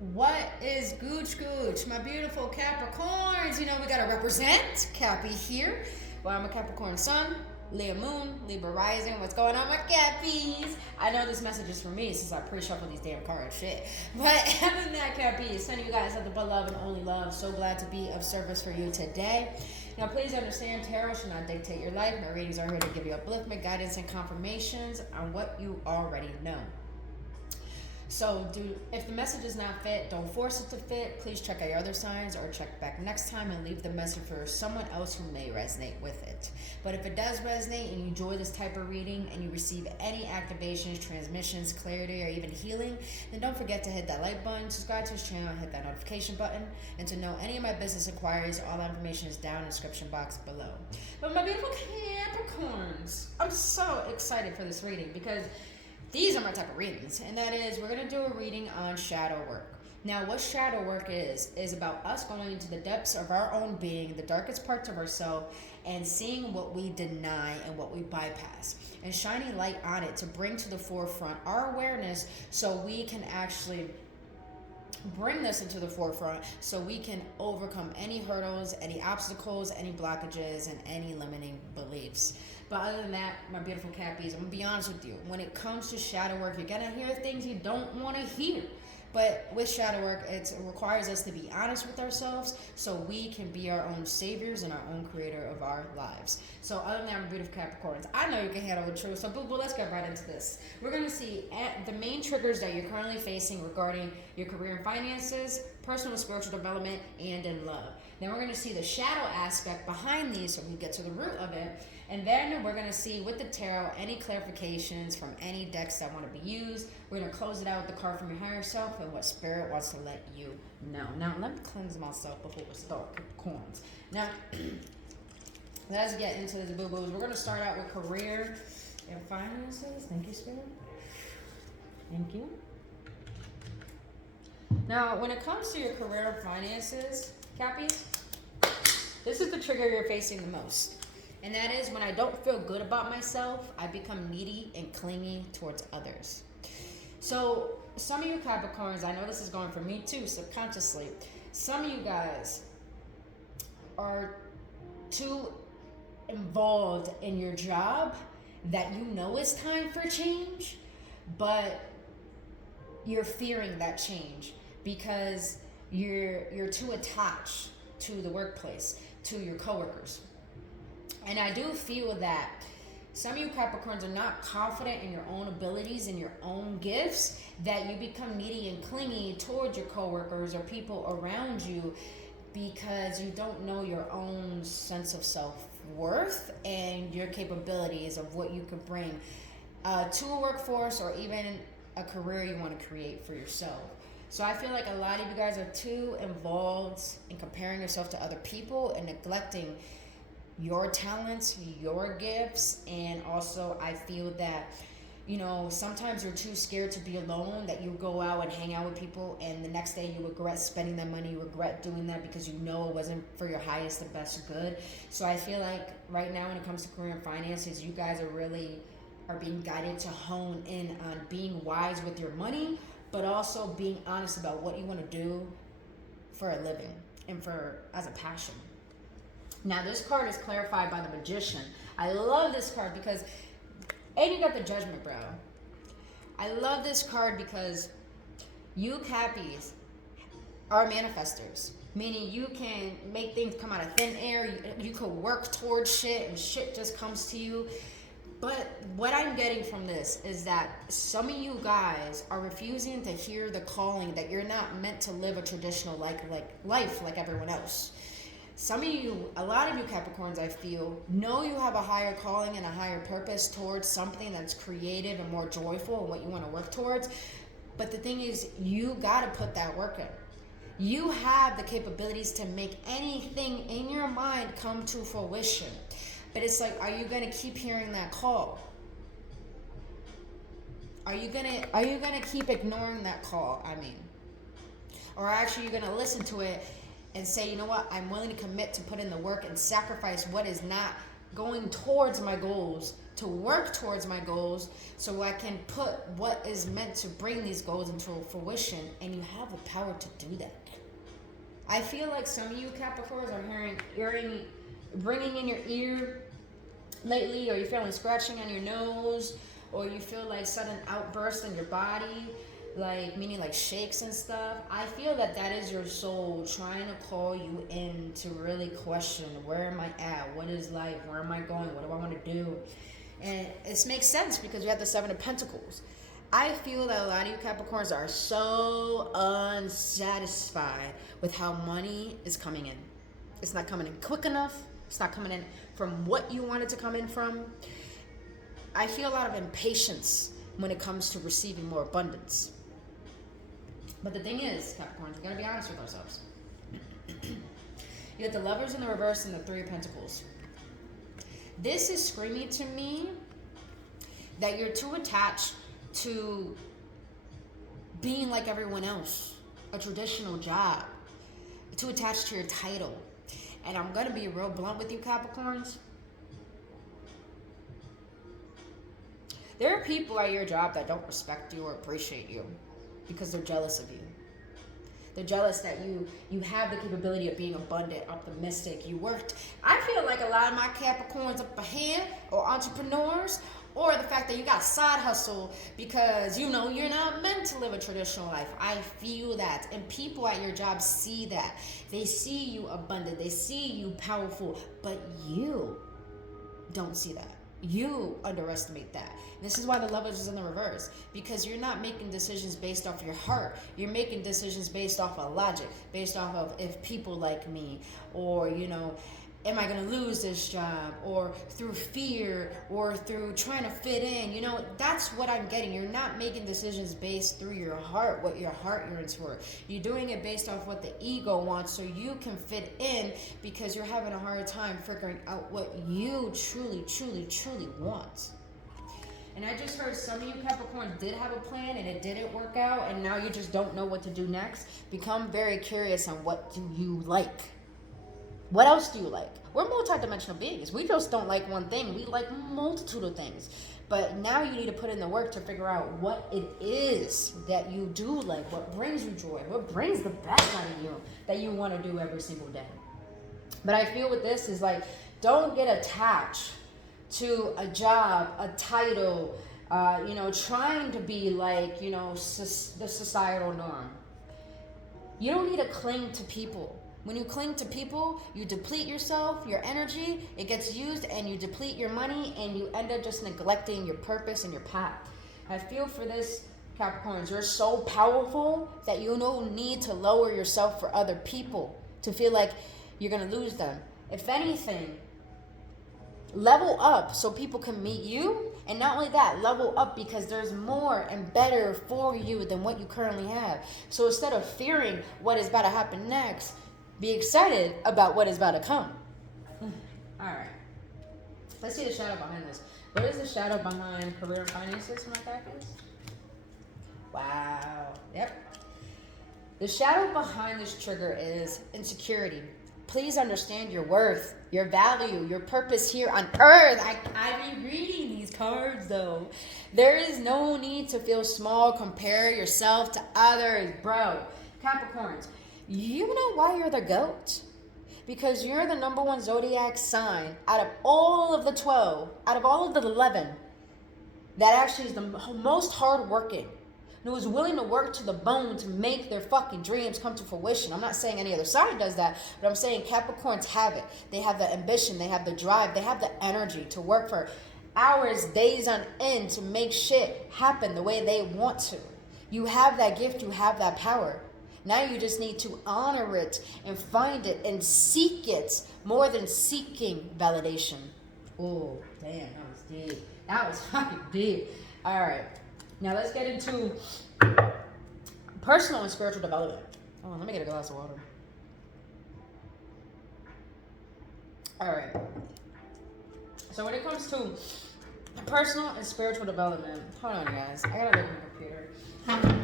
What is gooch gooch? My beautiful Capricorns. You know, we gotta represent Cappy here. Well, I'm a Capricorn sun, Leo moon, Libra rising. What's going on, my Cappies? I know this message is for me since I pre-shuffle these damn cards, shit. But other than that, Cappies, sending you guys nothing but love and only love. So glad to be of service for you today. Now, please understand, tarot should not dictate your life. My readings are here to give you upliftment, guidance, and confirmations on what you already know. So if the message is not fit, don't force it to fit. Please check out your other signs or check back next time and leave the message for someone else who may resonate with it. But if it does resonate and you enjoy this type of reading and you receive any activations, transmissions, clarity, or even healing, then don't forget to hit that like button, subscribe to this channel, and hit that notification button. And to know any of my business inquiries, all that information is down in the description box below. But my beautiful Capricorns, I'm so excited for this reading because these are my type of readings, and that is we're going to do a reading on shadow work. Now, what shadow work is about us going into the depths of our own being, the darkest parts of ourselves, and seeing what we deny and what we bypass, and shining light on it to bring to the forefront our awareness so we can actually bring this into the forefront so we can overcome any hurdles, any obstacles, any blockages, and any limiting beliefs. But other than that, my beautiful Cappies, I'm going to be honest with you. When it comes to shadow work, you're going to hear things you don't want to hear. But with shadow work, it requires us to be honest with ourselves so we can be our own saviors and our own creator of our lives. So other than that, my beautiful Capricorns, I know you can handle the truth. So boo, let's get right into this. We're going to see the main triggers that you're currently facing regarding your career and finances, personal and spiritual development, and in love. Then we're going to see the shadow aspect behind these so we get to the root of it. And then we're going to see with the tarot any clarifications from any decks that want to be used. We're going to close it out with the card from your higher self and what spirit wants to let you know. Now, let me cleanse myself before we start Capricorns. Now, let's get into this boo-boos. We're going to start out with career and finances. Thank you, spirit. Thank you. Now, when it comes to your career and finances, Cappies, this is the trigger you're facing the most. And that is when I don't feel good about myself, I become needy and clingy towards others. So some of you Capricorns, I know this is going for me too, subconsciously. Some of you guys are too involved in your job that you know it's time for change, but you're fearing that change because you're too attached to the workplace, to your coworkers. And I do feel that some of you Capricorns are not confident in your own abilities and your own gifts, that you become needy and clingy towards your coworkers or people around you because you don't know your own sense of self-worth and your capabilities of what you could bring to a workforce or even a career you want to create for yourself. So I feel like a lot of you guys are too involved in comparing yourself to other people and neglecting your talents, your gifts, and also I feel that, you know, sometimes you're too scared to be alone, that you go out and hang out with people and the next day you regret spending that money, you regret doing that because you know it wasn't for your highest and best good. So I feel like right now when it comes to career and finances, you guys are being guided to hone in on being wise with your money, but also being honest about what you want to do for a living and for as a passion. Now, this card is clarified by the Magician. I love this card because, and you got the Judgment, bro. I love this card because you Cappies are manifestors, meaning you can make things come out of thin air. You could work towards shit and shit just comes to you. But what I'm getting from this is that some of you guys are refusing to hear the calling that you're not meant to live a traditional life like everyone else. Some of you, a lot of you Capricorns, I feel, know you have a higher calling and a higher purpose towards something that's creative and more joyful and what you want to work towards. But the thing is, you got to put that work in. You have the capabilities to make anything in your mind come to fruition. But it's like, are you going to keep hearing that call? Are you gonna keep ignoring that call, Or actually you're going to listen to it and say, you know what, I'm willing to commit to put in the work and sacrifice what is not going towards my goals to work towards my goals so I can put what is meant to bring these goals into fruition, and you have the power to do that. I feel like some of you Capricorns are hearing ringing in your ear lately, or you're feeling scratching on your nose, or you feel like sudden outbursts in your body, like meaning like shakes and stuff. I feel that that is your soul trying to call you in to really question, where am I at? What is life? Where am I going? What do I want to do? And it makes sense because you have the Seven of Pentacles. I feel that a lot of you Capricorns are so unsatisfied with how money is coming in. It's not coming in quick enough. It's not coming in from what you want it to come in from. I feel a lot of impatience when it comes to receiving more abundance. But the thing is, Capricorns, we gotta be honest with ourselves. You have the Lovers in the reverse and the Three of Pentacles. This is screaming to me that you're too attached to being like everyone else, a traditional job, too attached to your title. And I'm gonna be real blunt with you Capricorns. There are people at your job that don't respect you or appreciate you because they're jealous of you. They're jealous that you have the capability of being abundant, optimistic. You worked. I feel like a lot of my Capricorns up ahead, or entrepreneurs, or the fact that you got a side hustle because you're not meant to live a traditional life. I feel that. And people at your job see that. They see you abundant. They see you powerful. But you don't see that. You underestimate that. This is why the Lovers is in the reverse, because you're not making decisions based off your heart. You're making decisions based off of logic, based off of if people like me, or am I going to lose this job, or through fear, or through trying to fit in. That's what I'm getting. You're not making decisions based through your heart, what your heart yearns for. You're doing it based off what the ego wants so you can fit in, because you're having a hard time figuring out what you truly, truly, truly want. And I just heard some of you Capricorns did have a plan and it didn't work out, and now you just don't know what to do next. Become very curious on what do you like. What else do you like? We're multidimensional beings. We just don't like one thing. We like a multitude of things. But now you need to put in the work to figure out what it is that you do like, what brings you joy, what brings the best out of you that you want to do every single day. But I feel with this is like, don't get attached to a job, a title, trying to be like, the societal norm. You don't need to cling to people. When you cling to people, you deplete yourself, your energy, it gets used, and you deplete your money, and you end up just neglecting your purpose and your path. I feel for this, Capricorns, you're so powerful that you don't need to lower yourself for other people to feel like you're going to lose them. If anything, level up so people can meet you, and not only that, level up because there's more and better for you than what you currently have. So instead of fearing what is about to happen next, be excited about what is about to come. All right. Let's see the shadow behind this. What is the shadow behind career and finances, my Capricorns? Wow. Yep. The shadow behind this trigger is insecurity. Please understand your worth, your value, your purpose here on earth. I be reading these cards though. There is no need to feel small, compare yourself to others, bro. Capricorns, you know why you're the GOAT? Because you're the number one zodiac sign out of all of the 12, out of all of the 11, that actually is the most hardworking, who is willing to work to the bone to make their fucking dreams come to fruition. I'm not saying any other sign does that, but I'm saying Capricorns have it. They have the ambition, they have the drive, they have the energy to work for hours, days on end to make shit happen the way they want to. You have that gift, you have that power. Now you just need to honor it and find it and seek it more than seeking validation. Oh, damn, that was deep. That was fucking deep. All right. Now let's get into personal and spiritual development. Oh, let me get a glass of water. All right. So when it comes to personal and spiritual development, hold on, guys. I gotta look at my computer.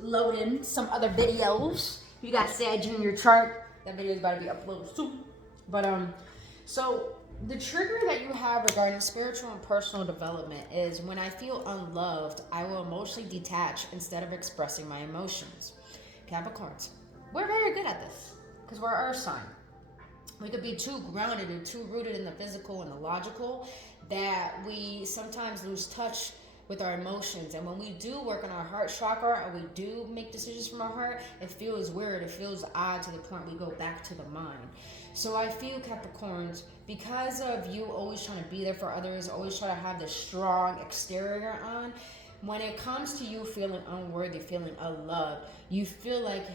Loading some other videos. You got Sad Junior chart. That video is about to be uploaded soon. But so the trigger that you have regarding spiritual and personal development is when I feel unloved, I will emotionally detach instead of expressing my emotions. Capricorns, we're very good at this because we're earth sign. We could be too grounded and too rooted in the physical and the logical that we sometimes lose touch with our emotions. And when we do work on our heart chakra, or we do make decisions from our heart, it feels weird, it feels odd, to the point we go back to the mind. So I feel, Capricorns, because of you always trying to be there for others, always trying to have this strong exterior on, when it comes to you feeling unworthy, feeling unloved, you feel like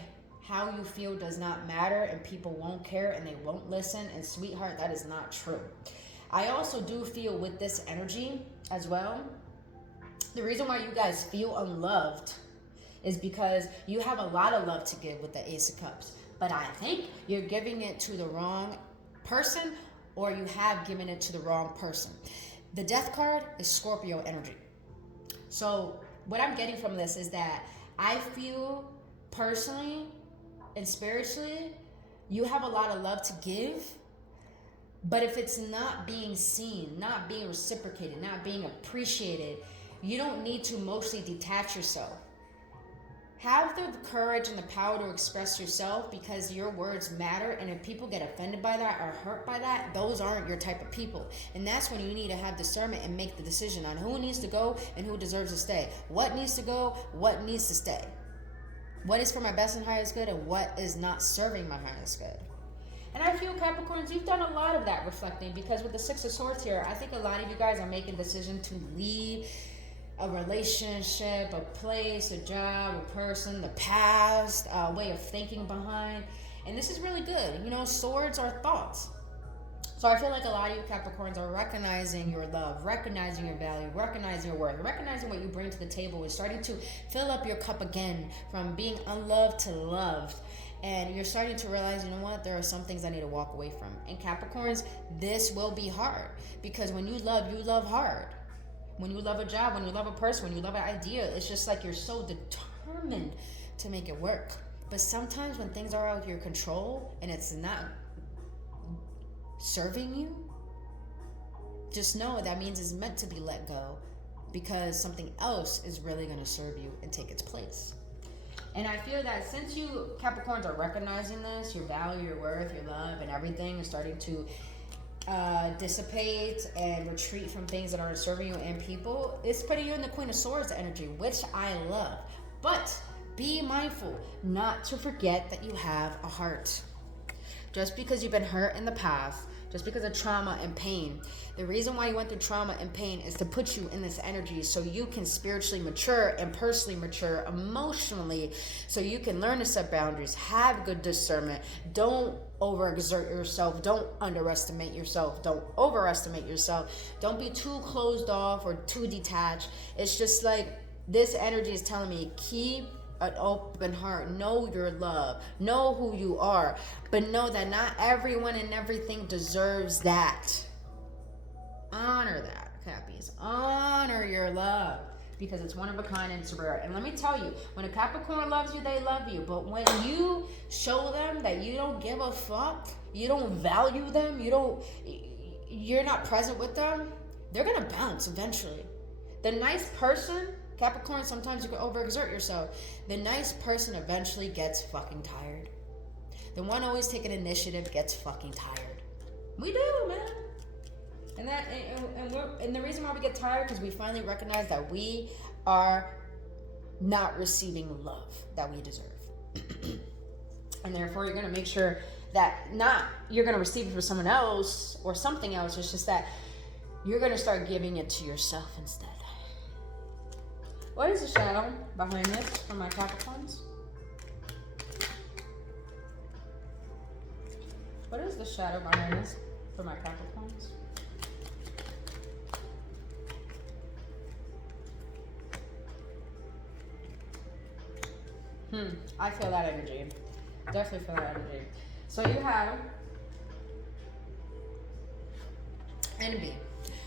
how you feel does not matter and people won't care and they won't listen. And sweetheart, that is not true. I also do feel with this energy as well, the reason why you guys feel unloved is because you have a lot of love to give with the Ace of Cups. But I think you're giving it to the wrong person, or you have given it to the wrong person. The Death card is Scorpio energy. So what I'm getting from this is that I feel personally and spiritually, you have a lot of love to give, but if it's not being seen, not being reciprocated, not being appreciated, you don't need to emotionally detach yourself. Have the courage and the power to express yourself, because your words matter, and if people get offended by that or hurt by that, those aren't your type of people. And that's when you need to have discernment and make the decision on who needs to go and who deserves to stay. What needs to go, what needs to stay. What is for my best and highest good, and what is not serving my highest good. And I feel, Capricorns, you've done a lot of that reflecting, because with the Six of Swords here, I think a lot of you guys are making a decision to leave a relationship, a place, a job, a person, the past, a way of thinking behind. And this is really good. You know, swords are thoughts. So I feel like a lot of you Capricorns are recognizing your love, recognizing your value, recognizing your worth, recognizing what you bring to the table, and starting to fill up your cup again from being unloved to loved. And you're starting to realize, you know what, there are some things I need to walk away from. And Capricorns, this will be hard, because when you love hard. When you love a job, when you love a person, when you love an idea, it's just like you're so determined to make it work. But sometimes when things are out of your control and it's not serving you, just know that means it's meant to be let go, because something else is really going to serve you and take its place. And I feel that since you Capricorns are recognizing this, your value, your worth, your love, and everything is starting to dissipate and retreat from things that aren't serving you and people, it's putting you in the Queen of Swords energy, which I love. But be mindful not to forget that you have a heart. Just because you've been hurt in the past, just because of trauma and pain, the reason why you went through trauma and pain is to put you in this energy so you can spiritually mature and personally mature emotionally, so you can learn to set boundaries, have good discernment, don't overexert yourself, don't underestimate yourself, don't overestimate yourself, don't be too closed off or too detached. It's just like this energy is telling me, keep an open heart, know your love, know who you are, but know that not everyone and everything deserves that. Honor that, Cappies. Honor your love, because it's one of a kind and it's rare. And let me tell you, when a Capricorn loves you, they love you. But when you show them that you don't give a fuck, you don't value them, you're not present with them, they're gonna bounce eventually. The nice person, Capricorn, sometimes you can overexert yourself. The nice person eventually gets fucking tired. The one always taking initiative gets fucking tired. We do, man. And the reason why we get tired, because we finally recognize that we are not receiving love that we deserve. And therefore, you're gonna make sure that not you're gonna receive it from someone else or something else. It's just that you're gonna start giving it to yourself instead. What is the shadow behind this for my Capricorns? What is the shadow behind this for my Capricorns? I feel that energy. Definitely feel that energy. So you have envy.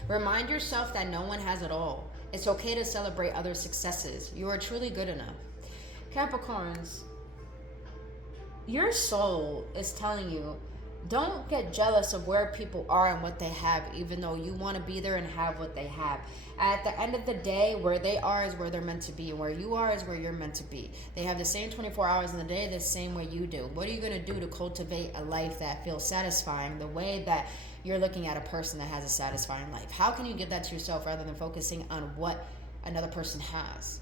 Remind yourself that no one has it all. It's okay to celebrate other successes. You are truly good enough. Capricorns, your soul is telling you Don't get jealous of where people are and what they have, even though you want to be there and have what they have. At the end of the day, where they are is where they're meant to be, and where you are is where you're meant to be. They have the same 24 hours in the day, the same way you do. What are you going to do to cultivate a life that feels satisfying the way that you're looking at a person that has a satisfying life? How can you give that to yourself rather than focusing on what another person has?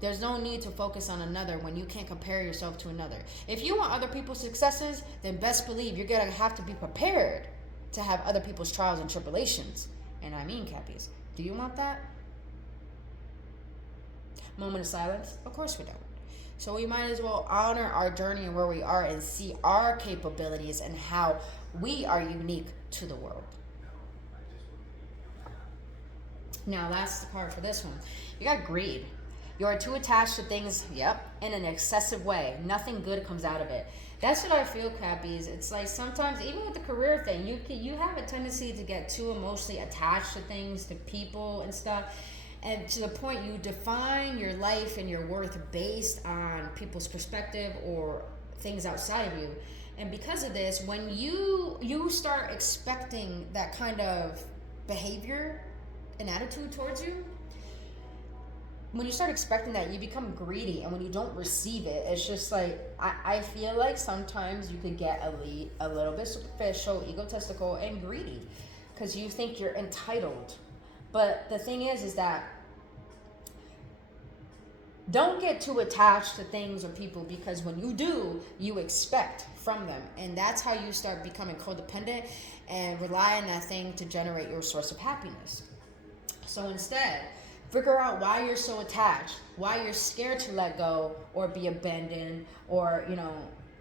There's no need to focus on another when you can't compare yourself to another. If you want other people's successes, then best believe you're going to have to be prepared to have other people's trials and tribulations. And I mean, Cappies, do you want that? Moment of silence? Of course we don't. So we might as well honor our journey and where we are and see our capabilities and how we are unique to the world. Now, last part for this one. You got greed. You are too attached to things, in an excessive way. Nothing good comes out of it. That's what I feel, Cappies. It's like sometimes, even with the career thing, you have a tendency to get too emotionally attached to things, to people and stuff. And to the point you define your life and your worth based on people's perspective or things outside of you. And because of this, when you start expecting that kind of behavior and attitude towards you, when you start expecting that, you become greedy, and when you don't receive it, it's just like, I feel like sometimes you could get a little bit superficial, egotistical, and greedy, because you think you're entitled. But the thing is that don't get too attached to things or people, because when you do, you expect from them, and that's how you start becoming codependent and rely on that thing to generate your source of happiness. So instead, figure out why you're so attached, why you're scared to let go or be abandoned or,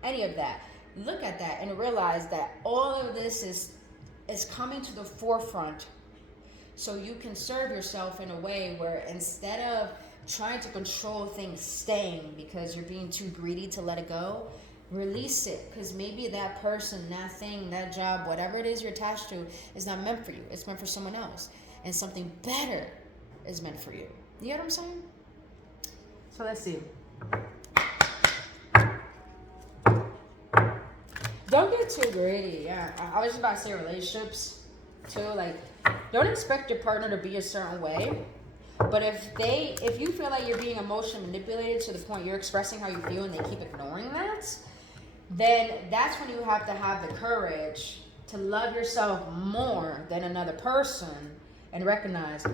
any of that. Look at that and realize that all of this is coming to the forefront so you can serve yourself in a way where instead of trying to control things staying because you're being too greedy to let it go, release it, because maybe that person, that thing, that job, whatever it is you're attached to is not meant for you. It's meant for someone else, and something better is meant for you. You know what I'm saying? So let's see. Don't get too greedy. Yeah, I was just about to say relationships too. Like, don't expect your partner to be a certain way. But if you feel like you're being emotionally manipulated to the point you're expressing how you feel and they keep ignoring that, then that's when you have to have the courage to love yourself more than another person and recognize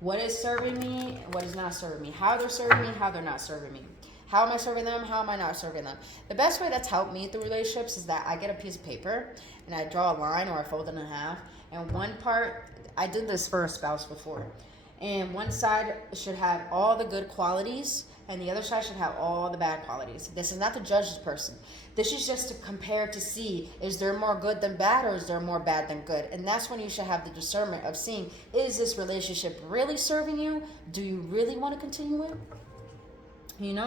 what is serving me and what is not serving me, how they're serving me, how they're not serving me. How am I serving them? How am I not serving them? The best way that's helped me through relationships is that I get a piece of paper and I draw a line or I fold it in half. And one part, I did this for a spouse before. And one side should have all the good qualities and the other side should have all the bad qualities. This is not to judge this person. This is just to compare to see, is there more good than bad or is there more bad than good? And that's when you should have the discernment of seeing, is this relationship really serving you? Do you really want to continue it? And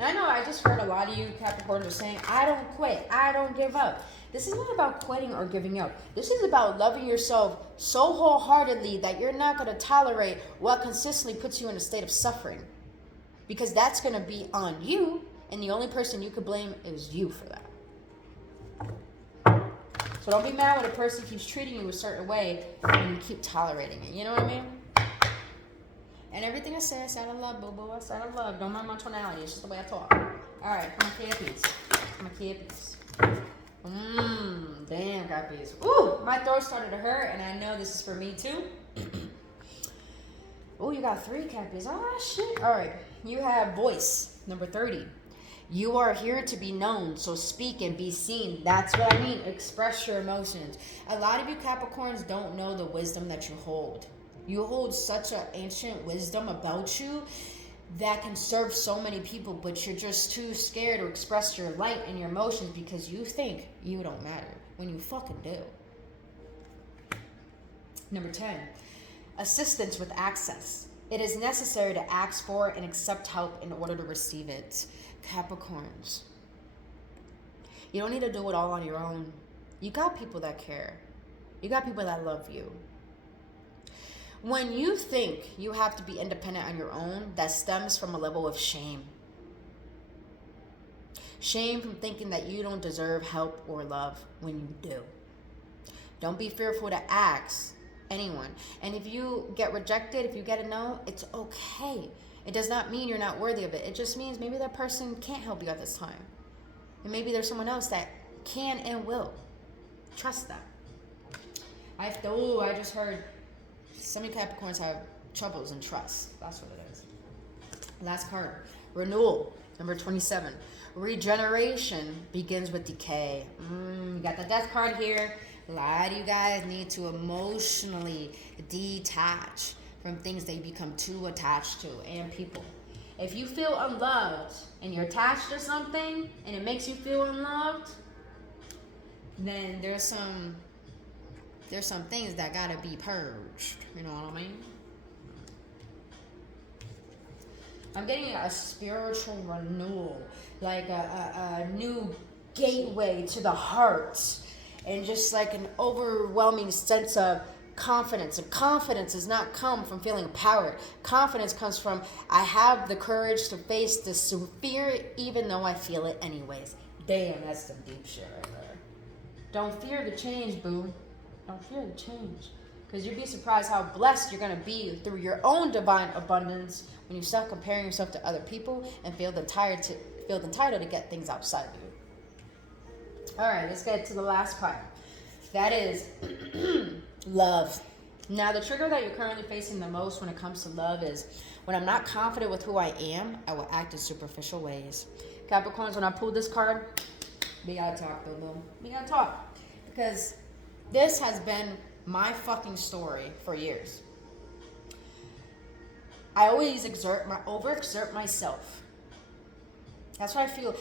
I know I just heard a lot of you Capricorns are saying, I don't quit, I don't give up. This is not about quitting or giving up. This is about loving yourself so wholeheartedly that you're not going to tolerate what consistently puts you in a state of suffering. Because that's going to be on you, and the only person you could blame is you for that. So don't be mad when a person keeps treating you a certain way and you keep tolerating it. You know what I mean? And everything I say out of love, boo-boo. I say out of love. Don't mind my tonality. It's just the way I talk. All right, come on, Cappies. Damn, Cappies. Ooh, my throat started to hurt, and I know this is for me, too. Oh, you got 3 Cappies. Oh, shit. All right. You have voice, number 30. You are here to be known, so speak and be seen. That's what I mean. Express your emotions. A lot of you Capricorns don't know the wisdom that you hold. You hold such an ancient wisdom about you that can serve so many people, but you're just too scared to express your light and your emotions because you think you don't matter when you fucking do. Number 10, assistance with access. It is necessary to ask for and accept help in order to receive it. Capricorns, you don't need to do it all on your own. You got people that care. You got people that love you. When you think you have to be independent on your own, that stems from a level of shame. Shame from thinking that you don't deserve help or love when you do. Don't be fearful to ask anyone. And if you get rejected, if you get a no, it's okay. It does not mean you're not worthy of it. It just means maybe that person can't help you at this time. And maybe there's someone else that can and will. Trust them. I just heard some Capricorns have troubles in trust. That's what it is. Last card. Renewal. Number 27. Regeneration begins with decay. You got the death card here. A lot of you guys need to emotionally detach from things that you become too attached to and people. If you feel unloved and you're attached to something and it makes you feel unloved, then there's some things that gotta be purged. You know what I mean? I'm getting a spiritual renewal, like a new gateway to the heart, and just like an overwhelming sense of confidence. And confidence does not come from feeling empowered. Confidence comes from, I have the courage to face this fear even though I feel it anyways. Damn, that's some deep shit right there. Don't fear the change, boo. Don't fear the change. Because you'd be surprised how blessed you're going to be through your own divine abundance when you stop comparing yourself to other people and feel entitled to get things outside of you. All right, let's get to the last part. That is love. Now, the trigger that you're currently facing the most when it comes to love is when I'm not confident with who I am, I will act in superficial ways. Capricorns, when I pulled this card, we gotta talk, boo-boo. We gotta talk. Because this has been my fucking story for years. I always overexert myself. That's what I feel.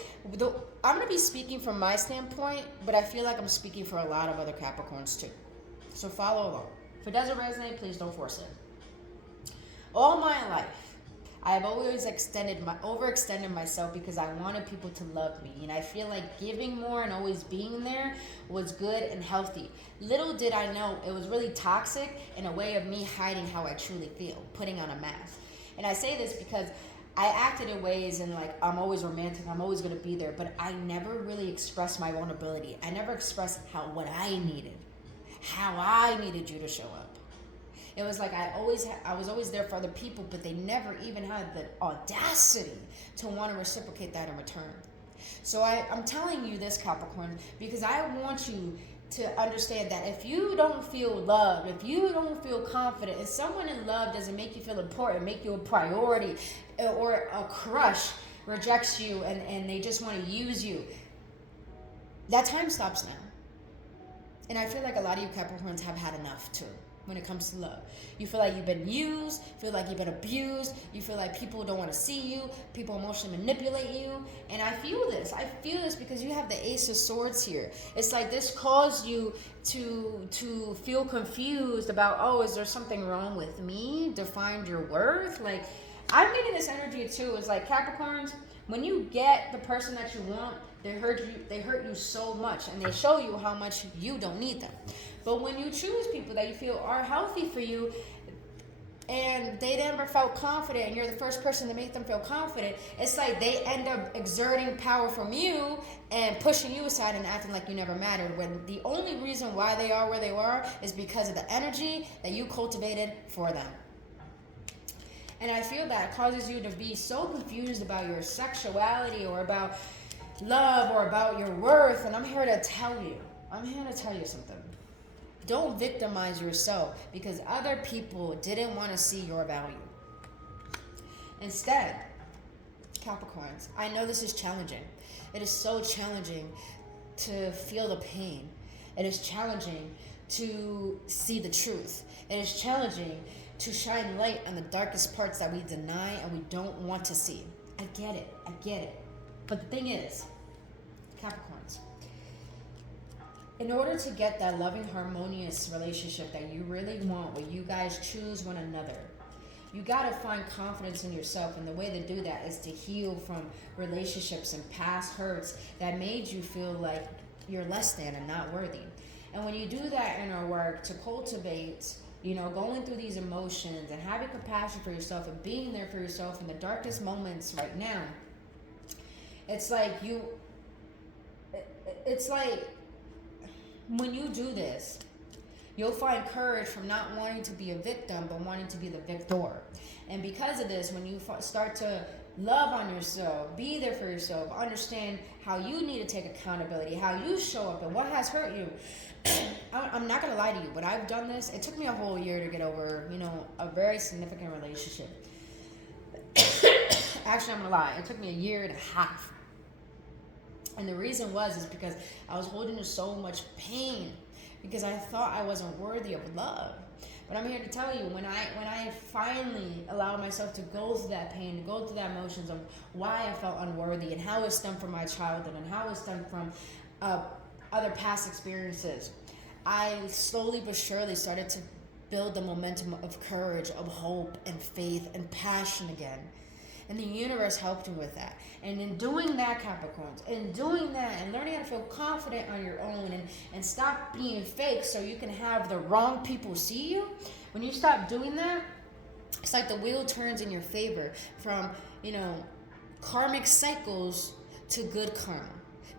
I'm going to be speaking from my standpoint, but I feel like I'm speaking for a lot of other Capricorns too. So follow along. If it doesn't resonate, please don't force it. All my life, I have always overextended myself because I wanted people to love me. And I feel like giving more and always being there was good and healthy. Little did I know it was really toxic and a way of me hiding how I truly feel, putting on a mask. And I say this because I acted in ways and like, I'm always romantic, I'm always going to be there, but I never really expressed my vulnerability. I never expressed what I needed, how I needed you to show up. It was like I was always there for other people, but they never even had the audacity to want to reciprocate that in return. So I'm telling you this, Capricorn, because I want you to understand that if you don't feel loved, if you don't feel confident, if someone in love doesn't make you feel important, make you a priority, or a crush rejects you and they just want to use you, that time stops now. And I feel like a lot of you Capricorns have had enough too. When it comes to love, you feel like you've been used, feel like you've been abused, you feel like people don't want to see you, people emotionally manipulate you. And I feel this because you have the Ace of Swords here. It's like this caused you to feel confused about, is there something wrong with me to find your worth? Like, I'm getting this energy too. It's like, Capricorns, when you get the person that you want, they hurt you so much, and they show you how much you don't need them. But when you choose people that you feel are healthy for you, and they never felt confident, and you're the first person to make them feel confident, it's like they end up exerting power from you and pushing you aside and acting like you never mattered, when the only reason why they are where they are is because of the energy that you cultivated for them. And I feel that causes you to be so confused about your sexuality or about love or about your worth. And I'm here to tell you something. Don't victimize yourself because other people didn't want to see your value. Instead, Capricorns, I know this is challenging. It is so challenging to feel the pain. It is challenging to see the truth. It is challenging to shine light on the darkest parts that we deny and we don't want to see. I get it. But the thing is, Capricorns, in order to get that loving, harmonious relationship that you really want, where you guys choose one another, you gotta find confidence in yourself. And the way to do that is to heal from relationships and past hurts that made you feel like you're less than and not worthy. And when you do that inner work to cultivate, going through these emotions and having compassion for yourself and being there for yourself in the darkest moments right now, it's like when you do this, You'll find courage from not wanting to be a victim, but wanting to be the victor. And because of this, when you start to love on yourself, be there for yourself, understand how you need to take accountability, how you show up, and what has hurt you. I'm not going to lie to you, but I've done this. It took me a whole year to get over, a very significant relationship. Actually, I'm going to lie. It took me a year and a half. And the reason is because I was holding in so much pain because I thought I wasn't worthy of love. But I'm here to tell you, when I finally allowed myself to go through that pain, to go through that emotions of why I felt unworthy and how it stemmed from my childhood and how it stemmed from other past experiences, I slowly but surely started to build the momentum of courage, of hope and faith and passion again. And the universe helped me with that. And in doing that, Capricorns, in doing that and learning how to feel confident on your own and stop being fake so you can have the wrong people see you, when you stop doing that, it's like the wheel turns in your favor from, karmic cycles to good karma.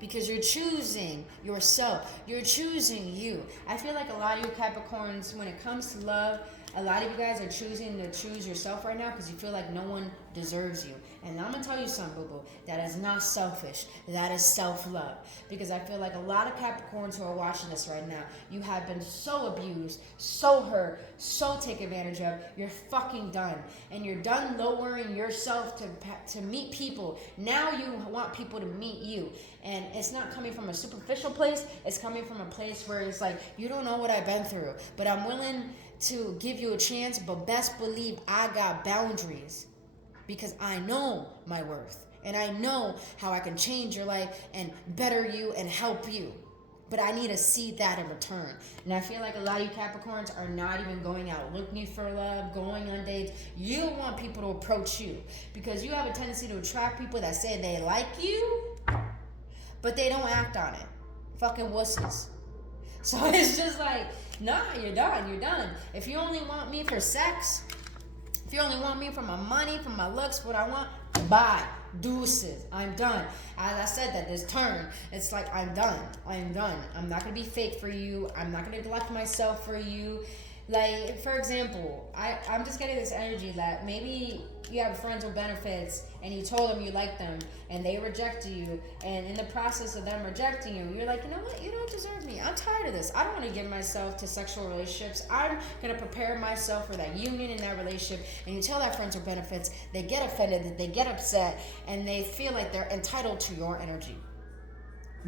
Because you're choosing yourself. You're choosing you. I feel like a lot of you Capricorns, when it comes to love, a lot of you guys are choosing to choose yourself right now because you feel like no one deserves you. And I'm going to tell you something, boo-boo. That is not selfish. That is self-love. Because I feel like a lot of Capricorns who are watching this right now, you have been so abused, so hurt, so taken advantage of. You're fucking done. And you're done lowering yourself to meet people. Now you want people to meet you. And it's not coming from a superficial place. It's coming from a place where it's like, you don't know what I've been through, but I'm willing to give you a chance, but best believe I got boundaries because I know my worth and I know how I can change your life and better you and help you. But I need to see that in return. And I feel like a lot of you Capricorns are not even going out looking for love, going on dates. You want people to approach you because you have a tendency to attract people that say they like you, but they don't act on it. Fucking wussies. So it's just like, nah, you're done. If you only want me for sex, if you only want me for my money, for my looks, what I want, bye. Deuces. I'm done. As I said that, this turn, it's like, I'm done. I'm not going to be fake for you. I'm not going to neglect myself for you. Like, for example, I'm just getting this energy that maybe you have friends with benefits and you told them you like them and they rejected you, and in the process of them rejecting you, you're like, you know what, you don't deserve me. I'm tired of this. I don't want to give myself to sexual relationships. I'm going to prepare myself for that union in that relationship. And you tell that friends with benefits, they get offended, they get upset, and they feel like they're entitled to your energy.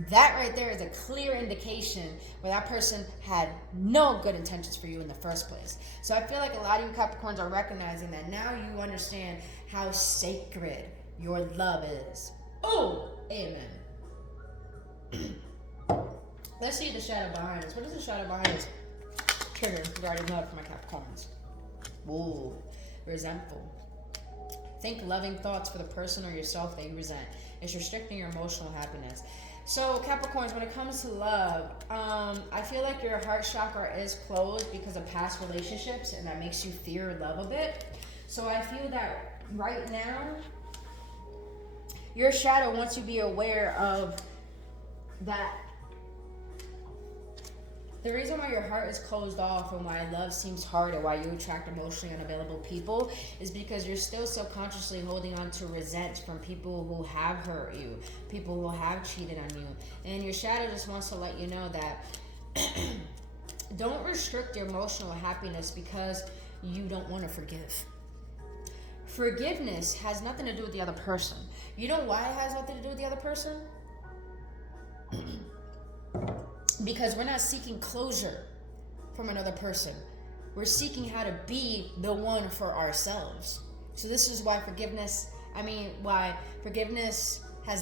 That right there is a clear indication where that person had no good intentions for you in the first place. So I feel like a lot of you Capricorns are recognizing that now you understand how sacred your love is. Oh, amen. Let's see the shadow behind us. What is the shadow behind us? Trigger regarding love for my Capricorns. Ooh, resentful. Think loving thoughts for the person or yourself that you resent. It's restricting your emotional happiness. So Capricorns, when it comes to love, I feel like your heart chakra is closed because of past relationships, and that makes you fear love a bit. So I feel that right now, your shadow wants you to be aware of that. The reason why your heart is closed off and why love seems hard and why you attract emotionally unavailable people is because you're still subconsciously holding on to resent from people who have hurt you, people who have cheated on you. And your shadow just wants to let you know that don't restrict your emotional happiness because you don't want to forgive. Forgiveness has nothing to do with the other person. You know why it has nothing to do with the other person? Because we're not seeking closure from another person. We're seeking how to be the one for ourselves. So this is why forgiveness has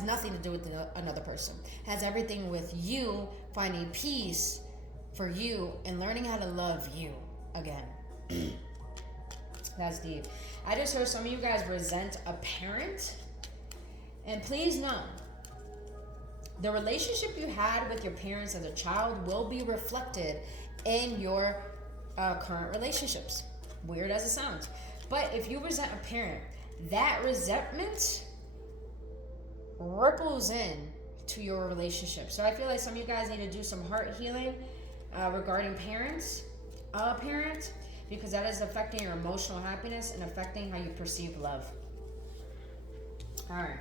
nothing to do with another person. It has everything with you finding peace for you and learning how to love you again. That's deep. I just heard some of you guys resent a parent. And please know, the relationship you had with your parents as a child will be reflected in your current relationships. Weird as it sounds. But if you resent a parent, that resentment ripples in to your relationship. So I feel like some of you guys need to do some heart healing regarding parents. parent, because that is affecting your emotional happiness and affecting how you perceive love. All right.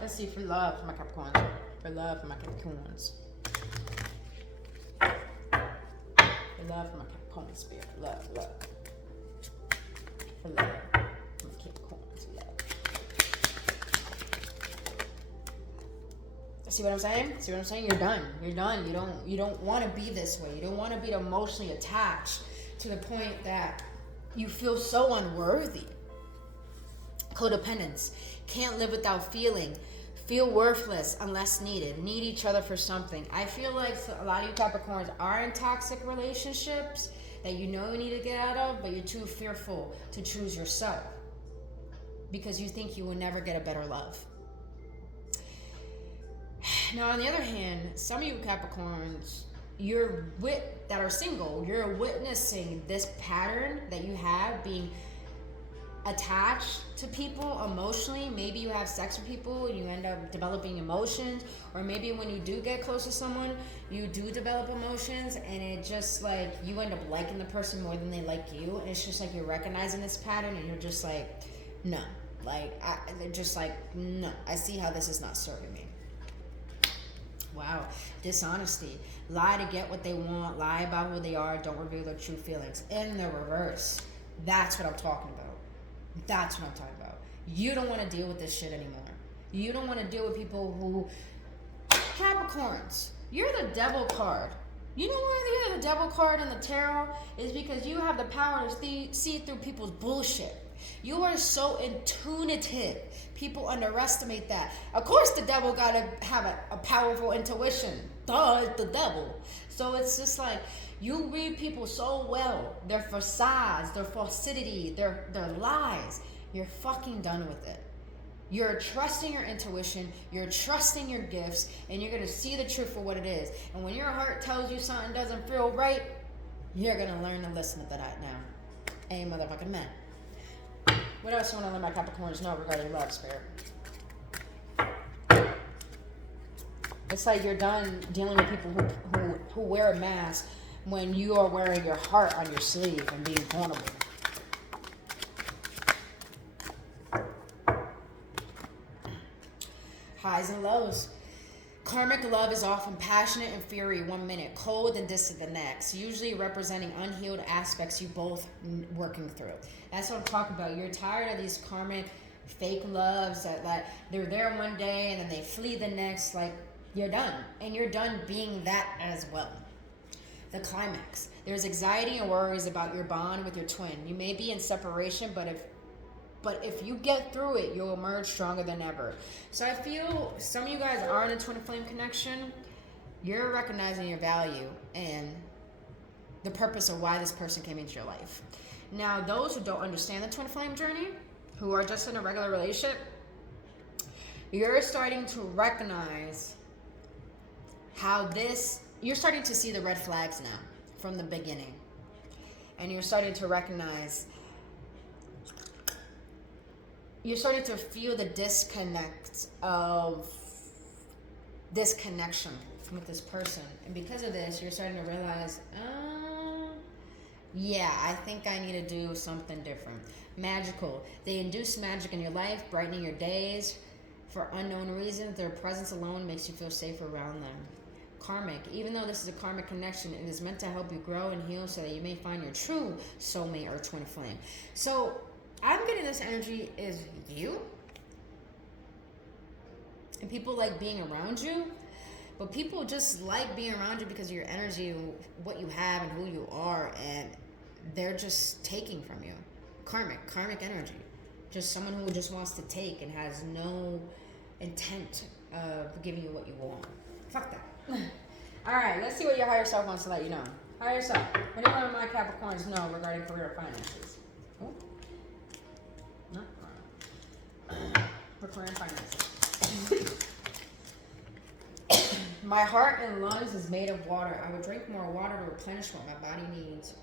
Let's see for love for my Capricorns. For love for my Capricorns. For love for my Capricorn spirit. Love. For love for my Capricorns. Love. See what I'm saying? See what I'm saying? You're done. You're done. You don't want to be this way. You don't want to be emotionally attached to the point that you feel so unworthy. Codependence. Can't live without feeling. Feel worthless unless needed. Need each other for something. I feel like a lot of you Capricorns are in toxic relationships that you know you need to get out of, but you're too fearful to choose yourself because you think you will never get a better love. Now, on the other hand, some of you Capricorns, that are single, you're witnessing this pattern that you have being attached to people emotionally. Maybe you have sex with people and you end up developing emotions, or maybe when you do get close to someone, you do develop emotions, and it just like you end up liking the person more than they like you, and it's just like you're recognizing this pattern and you're just like, no, they're just like, no, I see how this is not serving me. Wow. Dishonesty. Lie to get what they want. Lie about who they are. Don't reveal their true feelings. In the reverse. That's what I'm talking about. That's what I'm talking about. You don't want to deal with this shit anymore. You don't want to deal with people who... Capricorns. You're the devil card. You know why you're the devil card in the tarot? Is because you have the power to see through people's bullshit. You are so intuitive. People underestimate that. Of course the devil gotta have a powerful intuition. Duh, it's the devil. So it's just like, you read people so well. Their facades, their falsity, their lies. You're fucking done with it. You're trusting your intuition, you're trusting your gifts, and you're gonna see the truth for what it is. And when your heart tells you something doesn't feel right, you're gonna learn to listen to that now. Hey, motherfucking man. What else you want to let my Capricorns know regarding love, spirit? It's like you're done dealing with people who wear a mask when you are wearing your heart on your sleeve and being vulnerable. Highs and lows. Karmic love is often passionate and fiery 1 minute, cold and distant the next, usually representing unhealed aspects you both working through. That's what I'm talking about. You're tired of these karmic fake loves that like they're there one day and then they flee the next. Like, you're done. And you're done being that as well. The climax. There's anxiety and worries about your bond with your twin. You may be in separation, but if you get through it, you'll emerge stronger than ever. So I feel some of you guys are in a twin flame connection. You're recognizing your value and the purpose of why this person came into your life. Now, those who don't understand the twin flame journey, who are just in a regular relationship, you're starting to recognize you're starting to see the red flags now from the beginning. And you're starting to recognize, you're starting to feel the disconnect of this connection with this person. And because of this, you're starting to realize, yeah, I think I need to do something different. Magical. They induce magic in your life, brightening your days. For unknown reasons, their presence alone makes you feel safe around them. Karmic. Even though this is a karmic connection, it is meant to help you grow and heal so that you may find your true soulmate or twin flame. So, I'm getting this energy is you. And people like being around you. But people just like being around you because of your energy, what you have and who you are. And they're just taking from you. Karmic energy. Just someone who just wants to take and has no intent of giving you what you want. Fuck that. Alright, let's see what your higher self wants to let you know. Higher self. What do you want my Capricorns know regarding career finances? Oh. No? Alright. Requiring finances. My heart and lungs is made of water. I would drink more water to replenish what my body needs.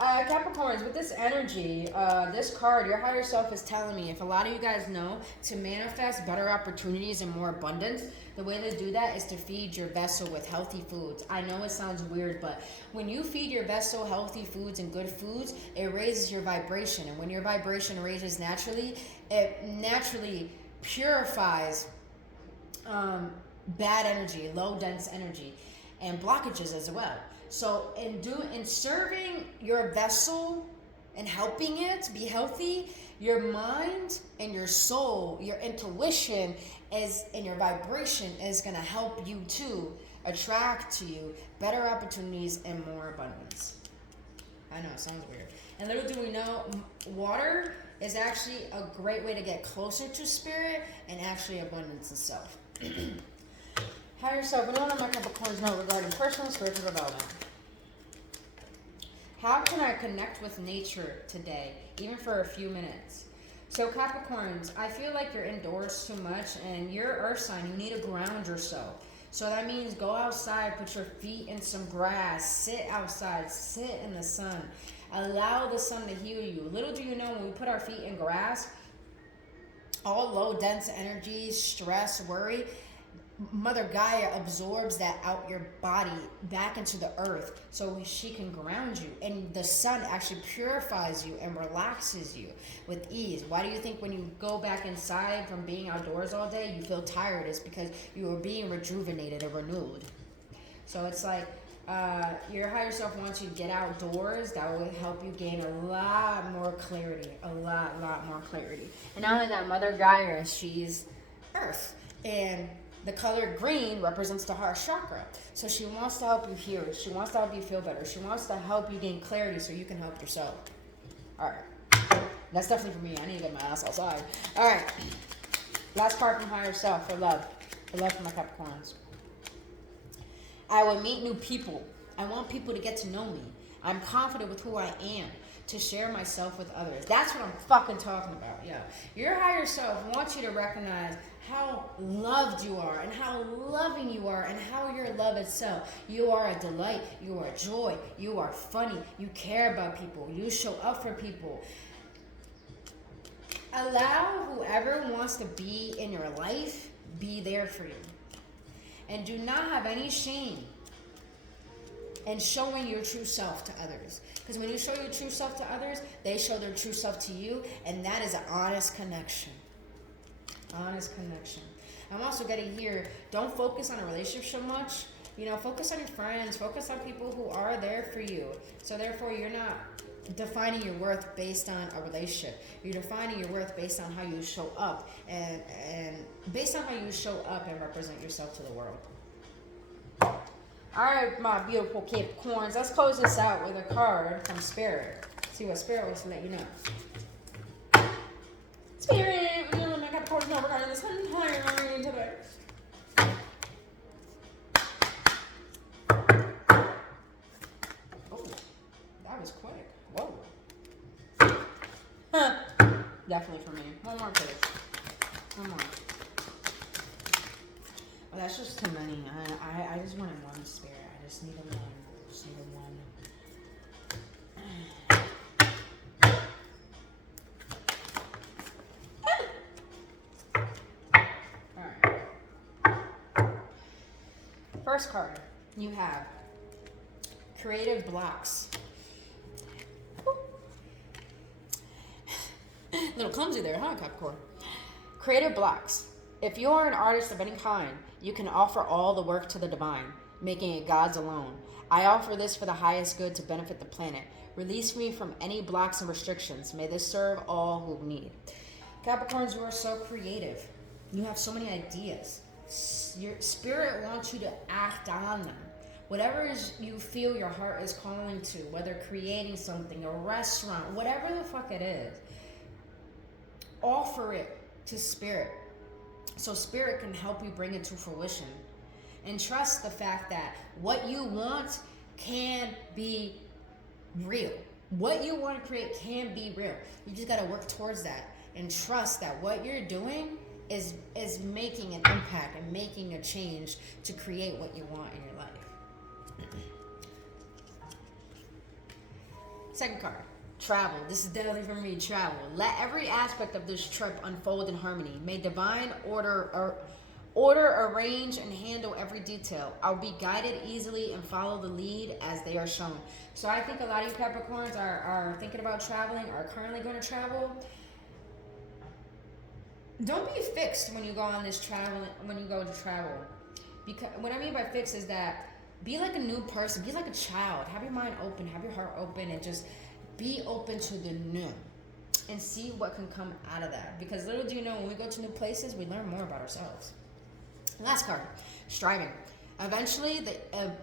Capricorns, with this energy, this card, your higher self is telling me, if a lot of you guys know, to manifest better opportunities and more abundance, the way to do that is to feed your vessel with healthy foods. I know it sounds weird, but when you feed your vessel healthy foods and good foods, it raises your vibration. And when your vibration raises naturally, it naturally purifies bad energy, low dense energy, and blockages as well. So in serving your vessel and helping it be healthy, your mind and your soul, your intuition is, and your vibration is going to help you to attract to you better opportunities and more abundance. I know, it sounds weird. And little do we know, water is actually a great way to get closer to spirit and actually abundance itself. Higher self, what do my Capricorns know regarding personal and spiritual development? How can I connect with nature today, even for a few minutes? So Capricorns, I feel like you're indoors too much, and you're earth sign, you need to ground yourself. So that means go outside, put your feet in some grass, sit outside, sit in the sun. Allow the sun to heal you. Little do you know, when we put our feet in grass, all low dense energies, stress, worry, Mother Gaia absorbs that out your body back into the earth so she can ground you. And the sun actually purifies you and relaxes you with ease. Why do you think when you go back inside from being outdoors all day, you feel tired? It's because you are being rejuvenated or renewed. So it's like your higher self wants you to get outdoors. That will help you gain a lot more clarity. A lot more clarity. And not only that, Mother Gaia, she's earth. And the color green represents the heart chakra. So she wants to help you heal. She wants to help you feel better. She wants to help you gain clarity so you can help yourself. All right. That's definitely for me. I need to get my ass outside. All right. Last card from higher self for love. For love for my Capricorns. I will meet new people. I want people to get to know me. I'm confident with who I am to share myself with others. That's what I'm fucking talking about. Yeah. Your higher self wants you to recognize how loved you are and how loving you are and how you're love itself. You are a delight. You are joy. You are funny. You care about people. You show up for people. Allow whoever wants to be in your life be there for you. And do not have any shame in showing your true self to others. Because when you show your true self to others, they show their true self to you, and that is an honest connection. Honest connection. I'm also getting here, don't focus on a relationship much. You know, focus on your friends. Focus on people who are there for you. So therefore, you're not defining your worth based on a relationship. You're defining your worth based on how you show up and based on how you show up and represent yourself to the world. All right, my beautiful Capricorns, let's close this out with a card from Spirit. See what Spirit wants to let you know. Spirit, you know, my Capricorns know regarding this entire reading today. Oh, that was quick. Whoa. Huh. Definitely for me. One more, please. One more. Well, that's just too many. I just wanted one Spirit. I just needed one. Just needed one. Alright. First card, you have creative blocks. A little clumsy there, huh, Capricorn? Creative blocks. If you are an artist of any kind, you can offer all the work to the divine, making it God's alone. I offer this for the highest good to benefit the planet. Release me from any blocks and restrictions. May this serve all who need. Capricorns, you are so creative. You have so many ideas. Your spirit wants you to act on them. Whatever you feel your heart is calling to, whether creating something, a restaurant, whatever the fuck it is, offer it to Spirit so Spirit can help you bring it to fruition. And trust the fact that what you want can be real. What you want to create can be real. You just got to work towards that and trust that what you're doing is making an impact and making a change to create what you want in your life. Second card, travel. This is definitely for me, travel. Let every aspect of this trip unfold in harmony. May divine order, arrange, and handle every detail. I'll be guided easily and follow the lead as they are shown. So I think a lot of you Capricorns are thinking about traveling, are currently going to travel. Don't be fixed when you go on this travel, when you go to travel. Because what I mean by fixed is that be like a new person, be like a child. Have your mind open, have your heart open, and just be open to the new and see what can come out of that. Because little do you know, when we go to new places, we learn more about ourselves. Last card, striving. Eventually, the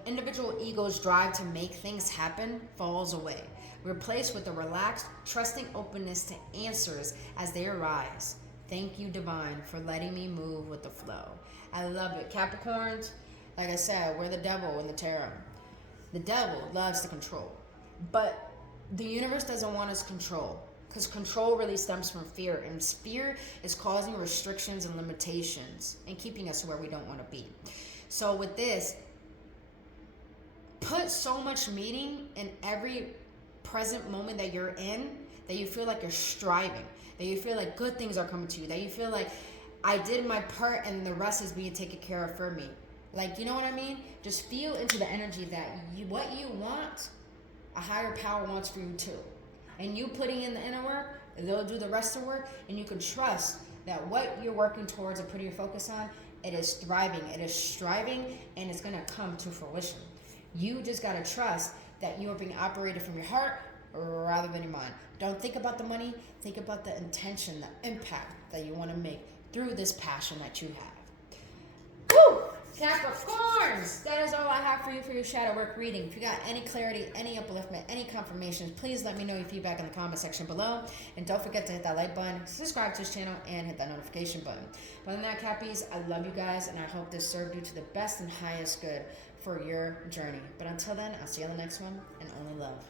individual ego's drive to make things happen falls away, replaced with a relaxed, trusting openness to answers as they arise. Thank you, Divine, for letting me move with the flow. I love it. Capricorns, like I said, we're the devil in the tarot. The devil loves to control, but the universe doesn't want us control, because control really stems from fear, and fear is causing restrictions and limitations and keeping us where we don't want to be. So with this, put so much meaning in every present moment that you're in, that you feel like you're striving, that you feel like good things are coming to you, that you feel like I did my part and the rest is being taken care of for me. Like, you know what I mean? Just feel into the energy that what you want, a higher power wants for you too. And you putting in the inner work, they'll do the rest of the work, and you can trust that what you're working towards and putting your focus on, it is thriving, it is striving, and it's going to come to fruition. You just got to trust that you are being operated from your heart rather than your mind. Don't think about the money, think about the intention, the impact that you want to make through this passion that you have. Woo! Capricorns, that is all I have for you for your shadow work reading. If you got any clarity, any upliftment, any confirmations, please let me know your feedback in the comment section below. And don't forget to hit that like button, subscribe to this channel, and hit that notification button. But other than that, Cappies, I love you guys, and I hope this served you to the best and highest good for your journey. But until then, I'll see you on the next one, and only love.